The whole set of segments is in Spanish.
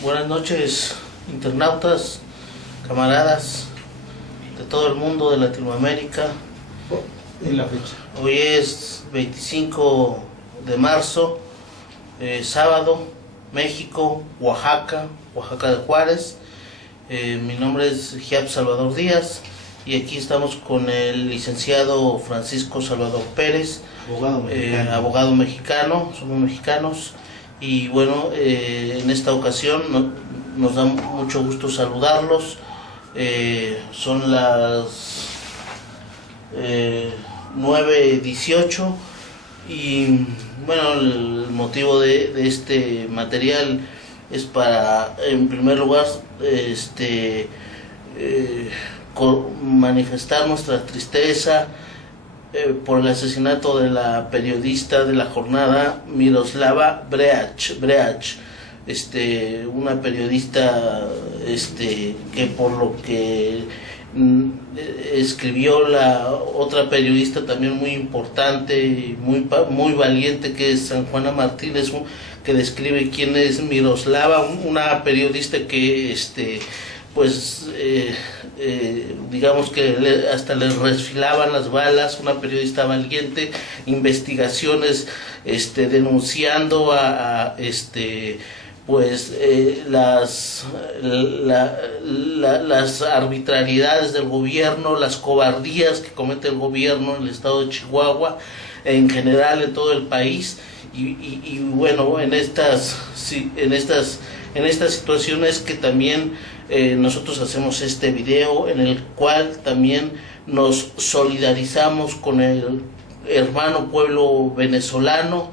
Buenas noches, internautas, camaradas de todo el mundo, de Latinoamérica. En la fecha. Hoy es 25 de marzo, sábado, México, Oaxaca de Juárez. Mi nombre es Giap Salvador Díaz y aquí estamos con el licenciado Francisco Salvador Pérez, abogado mexicano, somos mexicanos. Y bueno, en esta ocasión nos da mucho gusto saludarlos. Son las 9:18 y bueno, el motivo de este material es para, en primer lugar, manifestar nuestra tristeza por el asesinato de la periodista de La Jornada, Miroslava Breach, una periodista que, por lo que escribió la otra periodista también muy importante y muy valiente, que es San Juana Martínez, que describe quién es Miroslava, una periodista que digamos que hasta les resfilaban las balas, una periodista valiente, investigaciones denunciando las arbitrariedades del gobierno, las cobardías que comete el gobierno en el estado de Chihuahua, en general en todo el país. Y bueno, en estas situaciones que también nosotros hacemos este video, en el cual también nos solidarizamos con el hermano pueblo venezolano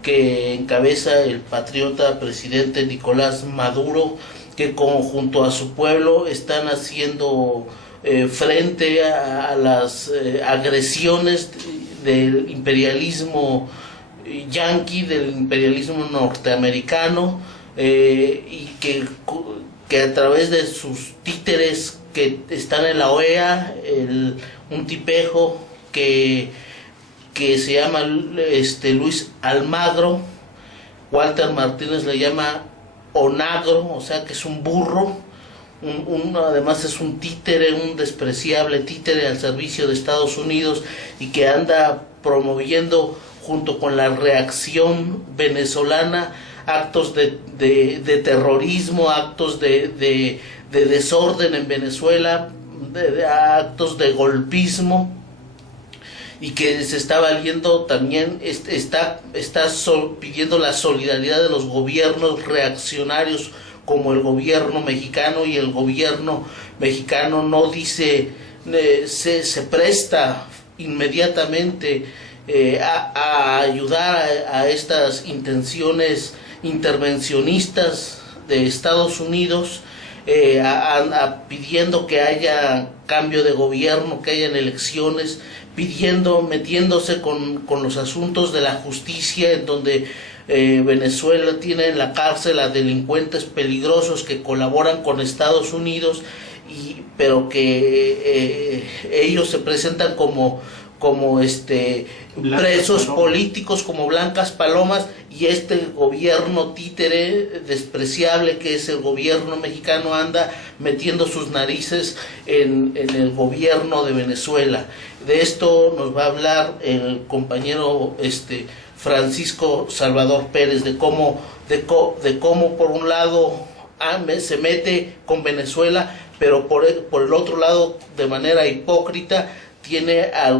que encabeza el patriota presidente Nicolás Maduro, que junto a su pueblo están haciendo frente a las agresiones del imperialismo yanqui, del imperialismo norteamericano, y que a través de sus títeres que están en la OEA, un tipejo que se llama Luis Almagro, Walter Martínez le llama Onagro, o sea que es un burro, además es un títere, un despreciable títere al servicio de Estados Unidos, y que anda promoviendo junto con la reacción venezolana actos de terrorismo, actos de desorden en Venezuela, actos de golpismo, y que se está valiendo también, está pidiendo la solidaridad de los gobiernos reaccionarios como el gobierno mexicano, y el gobierno mexicano no dice, se presta inmediatamente a ayudar a estas intenciones intervencionistas de Estados Unidos, pidiendo que haya cambio de gobierno, que hayan elecciones, metiéndose con los asuntos de la justicia, en donde Venezuela tiene en la cárcel a delincuentes peligrosos que colaboran con Estados Unidos, pero que ellos se presentan como presos políticos, como blancas palomas, y este gobierno títere despreciable que es el gobierno mexicano anda metiendo sus narices en el gobierno de Venezuela. De esto nos va a hablar el compañero Francisco Salvador Pérez, de cómo por un lado se mete con Venezuela, pero por el otro lado, de manera hipócrita, tiene a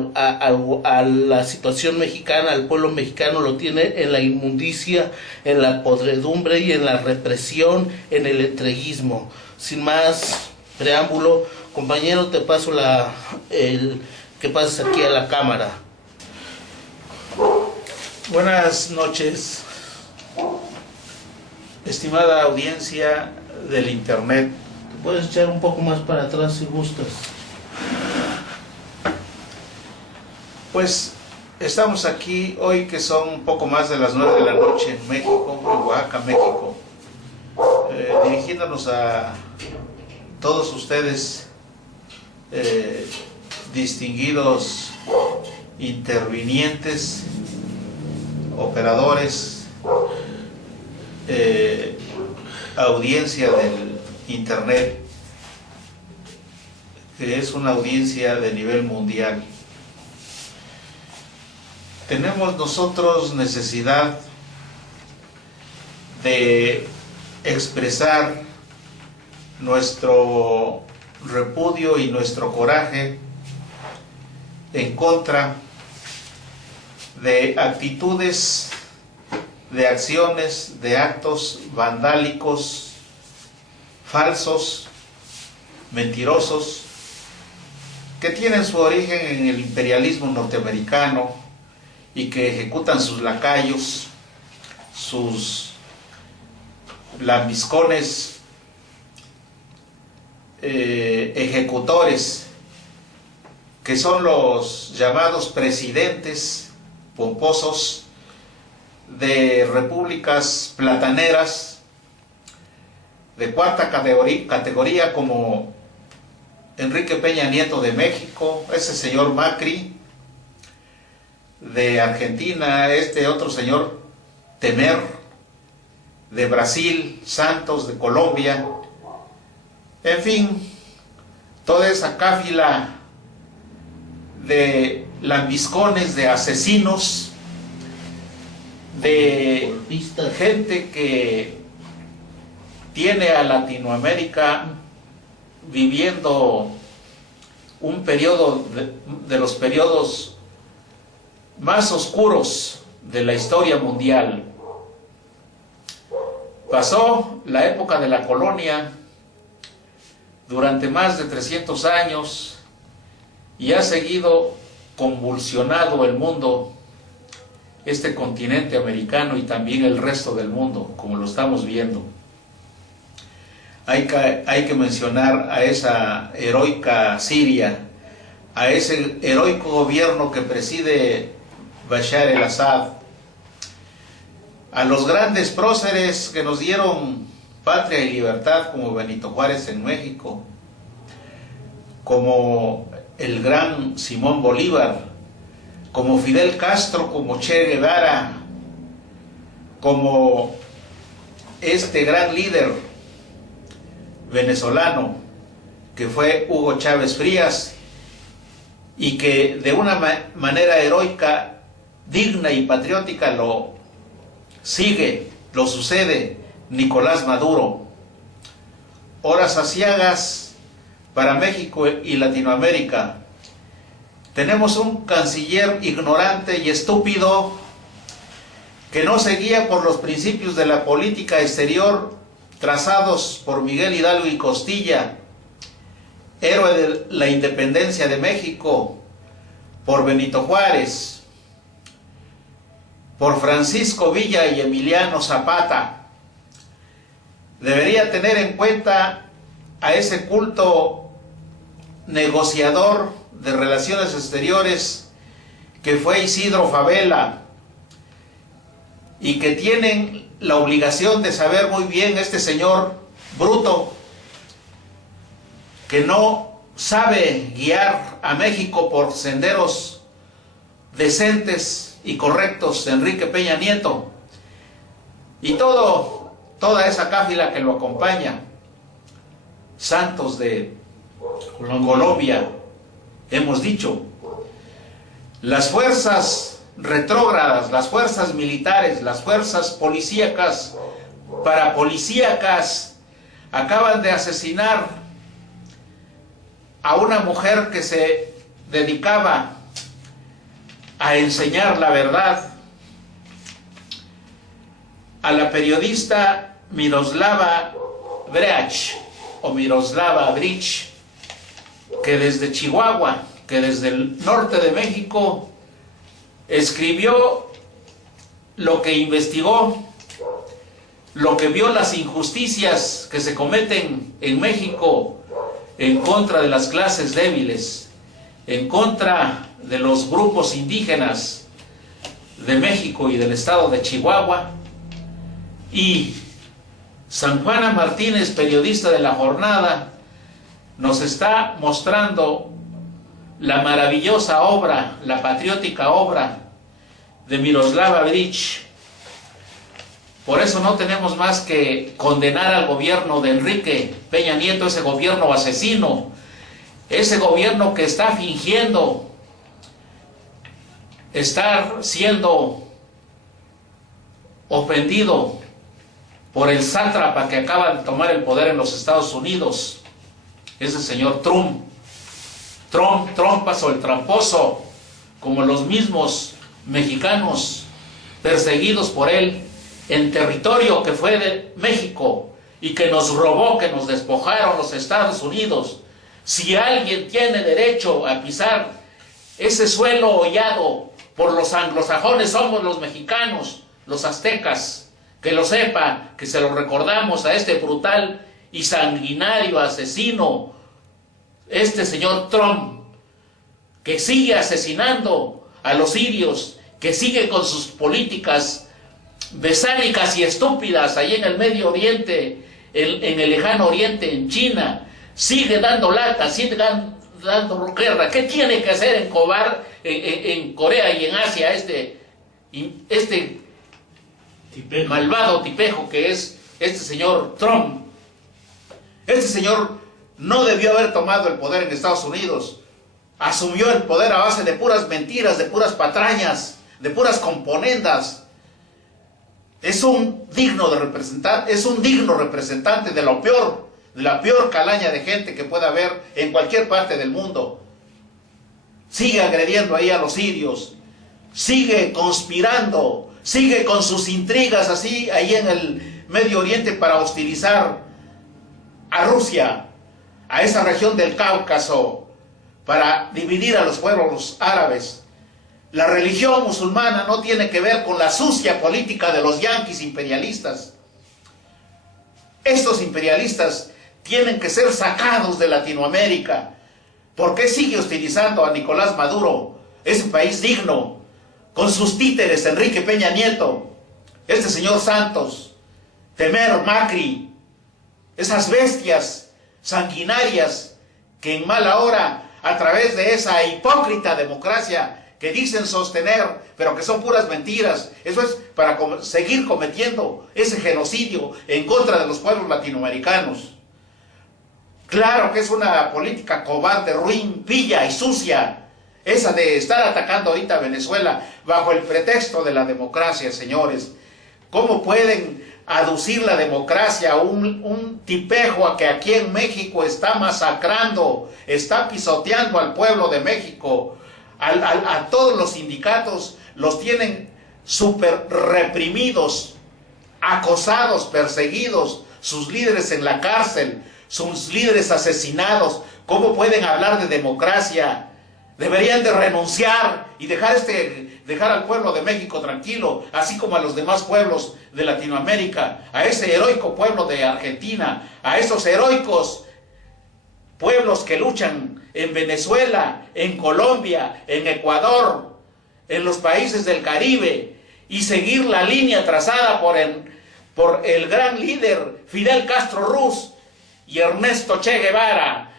la situación mexicana, al pueblo mexicano lo tiene en la inmundicia, en la podredumbre y en la represión, en el entreguismo. Sin más preámbulo, compañero, te paso que pases aquí a la cámara. Buenas noches, estimada audiencia del internet. Te puedes echar un poco más para atrás si gustas. Pues estamos aquí hoy, que son un poco más de las 9 de la noche en México, en Oaxaca, México, dirigiéndonos a todos ustedes, distinguidos intervinientes, operadores, audiencia del internet, que es una audiencia de nivel mundial. Tenemos nosotros necesidad de expresar nuestro repudio y nuestro coraje en contra de actitudes, de acciones, de actos vandálicos, falsos, mentirosos, que tienen su origen en el imperialismo norteamericano y que ejecutan sus lacayos, sus lambiscones, ejecutores, que son los llamados presidentes pomposos de repúblicas plataneras de cuarta categoría, como Enrique Peña Nieto de México, ese señor Macri de Argentina, este otro señor Temer de Brasil, Santos de Colombia, en fin, toda esa cáfila de lambiscones, de asesinos, de gente que tiene a Latinoamérica viviendo un periodo de los periodos más oscuros de la historia mundial. Pasó la época de la colonia durante más de 300 años y ha seguido convulsionado el mundo, este continente americano y también el resto del mundo, como lo estamos viendo. Hay que mencionar a esa heroica Siria, a ese heroico gobierno que preside Bashar el-Assad, a los grandes próceres que nos dieron patria y libertad, como Benito Juárez en México, como el gran Simón Bolívar, como Fidel Castro, como Che Guevara, como este gran líder venezolano que fue Hugo Chávez Frías, y que de una manera heroica, digna y patriótica lo sucede Nicolás Maduro. Horas aciagas para México y Latinoamérica. Tenemos un canciller ignorante y estúpido que no se guía por los principios de la política exterior trazados por Miguel Hidalgo y Costilla, héroe de la independencia de México, por Benito Juárez, por Francisco Villa y Emiliano Zapata. Debería tener en cuenta a ese culto negociador de relaciones exteriores que fue Isidro Fabela, y que tienen la obligación de saber muy bien este señor bruto, que no sabe guiar a México por senderos decentes y correctos, Enrique Peña Nieto, y toda esa cáfila que lo acompaña, Santos de Colombia, hemos dicho, las fuerzas retrógradas, las fuerzas militares, las fuerzas policíacas, parapolicíacas, acaban de asesinar a una mujer que se dedicaba a enseñar la verdad, a la periodista Miroslava Breach, que desde Chihuahua, que desde el norte de México, escribió lo que investigó, lo que vio las injusticias que se cometen en México en contra de las clases débiles, en contra de los grupos indígenas de México y del estado de Chihuahua. Y San Juana Martínez, periodista de La Jornada, nos está mostrando la maravillosa obra, la patriótica obra de Miroslava Breach, Por eso no tenemos más que condenar al gobierno de Enrique Peña Nieto, ese gobierno asesino, ese gobierno que está fingiendo estar siendo ofendido por el sátrapa que acaba de tomar el poder en los Estados Unidos, ese señor Trump. Trompas o el tramposo, como los mismos mexicanos perseguidos por él en territorio que fue de México y que nos robó, que nos despojaron los Estados Unidos. Si alguien tiene derecho a pisar ese suelo hollado por los anglosajones, somos los mexicanos, los aztecas. Que lo sepa, que se lo recordamos a este brutal y sanguinario asesino, este señor Trump, que sigue asesinando a los sirios, que sigue con sus políticas besánicas y estúpidas ahí en el Medio Oriente, en el lejano Oriente, en China, sigue dando lata, sigue dando guerra. ¿Qué tiene que hacer en Corea y en Asia este tipejo, malvado tipejo que es este señor Trump? Este señor no debió haber tomado el poder en Estados Unidos. Asumió el poder a base de puras mentiras, de puras patrañas, de puras componendas. Es un digno representante de la peor calaña de gente que pueda haber en cualquier parte del mundo. Sigue agrediendo ahí a los sirios, sigue conspirando, sigue con sus intrigas así ahí en el Medio Oriente para hostilizar a Rusia, a esa región del Cáucaso, para dividir a los pueblos árabes. La religión musulmana no tiene que ver con la sucia política de los yanquis imperialistas. Estos imperialistas tienen que ser sacados de Latinoamérica. ¿Por qué sigue hostilizando a Nicolás Maduro, ese país digno, con sus títeres, Enrique Peña Nieto, este señor Santos, Temer, Macri, esas bestias sanguinarias que en mala hora, a través de esa hipócrita democracia que dicen sostener, pero que son puras mentiras, eso es para seguir cometiendo ese genocidio en contra de los pueblos latinoamericanos. Claro que es una política cobarde, ruin, pilla y sucia, esa de estar atacando ahorita a Venezuela bajo el pretexto de la democracia, señores. ¿Cómo pueden aducir la democracia a un tipejo que aquí en México está masacrando, está pisoteando al pueblo de México? A todos los sindicatos los tienen súper reprimidos, acosados, perseguidos, sus líderes en la cárcel, sus líderes asesinados. ¿Cómo pueden hablar de democracia? Deberían de renunciar y dejar al pueblo de México tranquilo, así como a los demás pueblos de Latinoamérica, a ese heroico pueblo de Argentina, a esos heroicos pueblos que luchan en Venezuela, en Colombia, en Ecuador, en los países del Caribe, y seguir la línea trazada por el gran líder Fidel Castro Ruz y Ernesto Che Guevara.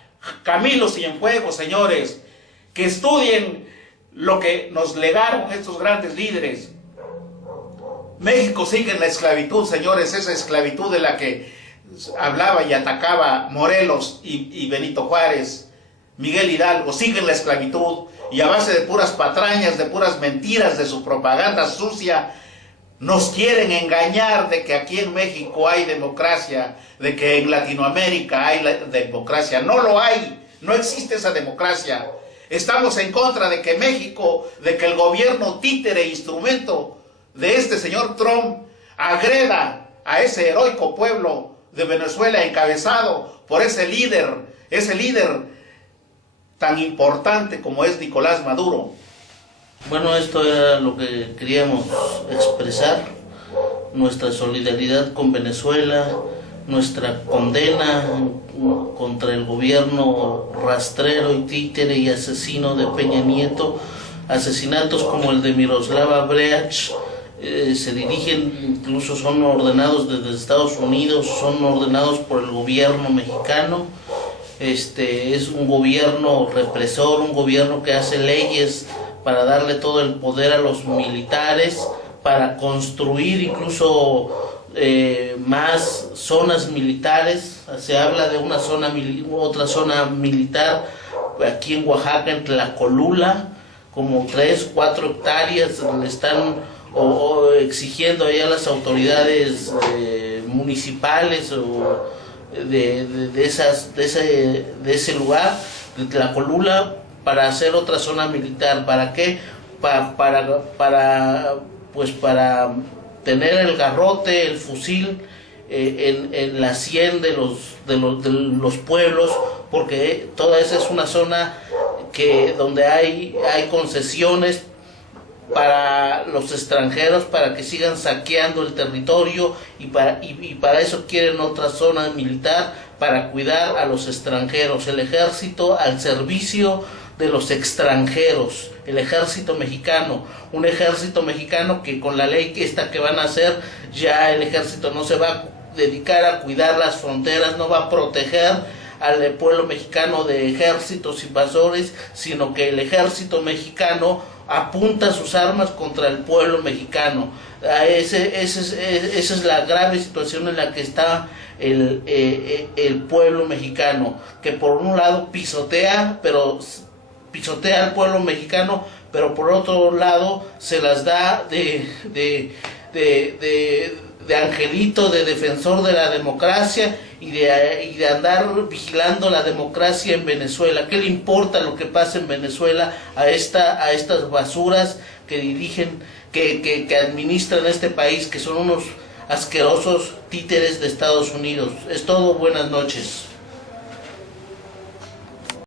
Camilo Cienfuegos, señores, que estudien lo que nos legaron estos grandes líderes. México sigue en la esclavitud, señores, esa esclavitud de la que hablaba y atacaba Morelos y Benito Juárez, Miguel Hidalgo. Sigue en la esclavitud, y a base de puras patrañas, de puras mentiras, de su propaganda sucia, nos quieren engañar de que aquí en México hay democracia, de que en Latinoamérica hay democracia. No lo hay, no existe esa democracia. Estamos en contra de que México, de que el gobierno títere, instrumento de este señor Trump, agreda a ese heroico pueblo de Venezuela encabezado por ese líder tan importante como es Nicolás Maduro. Bueno, esto era lo que queríamos expresar, nuestra solidaridad con Venezuela, nuestra condena contra el gobierno rastrero y títere y asesino de Peña Nieto. Asesinatos como el de Miroslava Breach se dirigen, incluso son ordenados desde Estados Unidos, son ordenados por el gobierno mexicano. Es un gobierno represor, un gobierno que hace leyes para darle todo el poder a los militares, para construir incluso más zonas militares. Se habla de otra zona militar aquí en Oaxaca, en Tlacolula, como 3-4 hectáreas. Le están exigiendo allá a las autoridades municipales o de ese lugar de Tlacolula, para hacer otra zona militar. ¿Para qué? Pues para tener el garrote, el fusil en la sien de los pueblos, porque toda esa es una zona donde hay concesiones para los extranjeros, para que sigan saqueando el territorio, y para eso quieren otra zona militar, para cuidar a los extranjeros, el ejército al servicio de los extranjeros, el ejército mexicano, un ejército mexicano que con la ley que van a hacer, ya el ejército no se va a dedicar a cuidar las fronteras, no va a proteger al pueblo mexicano de ejércitos invasores, sino que el ejército mexicano apunta sus armas contra el pueblo mexicano. Esa es la grave situación en la que está el pueblo mexicano, que por un lado pisotea al pueblo mexicano, pero por otro lado se las da de angelito, de defensor de la democracia y de andar vigilando la democracia en Venezuela. ¿Qué le importa lo que pasa en Venezuela a estas basuras que dirigen, que administran este país, que son unos asquerosos títeres de Estados Unidos? Es todo, buenas noches.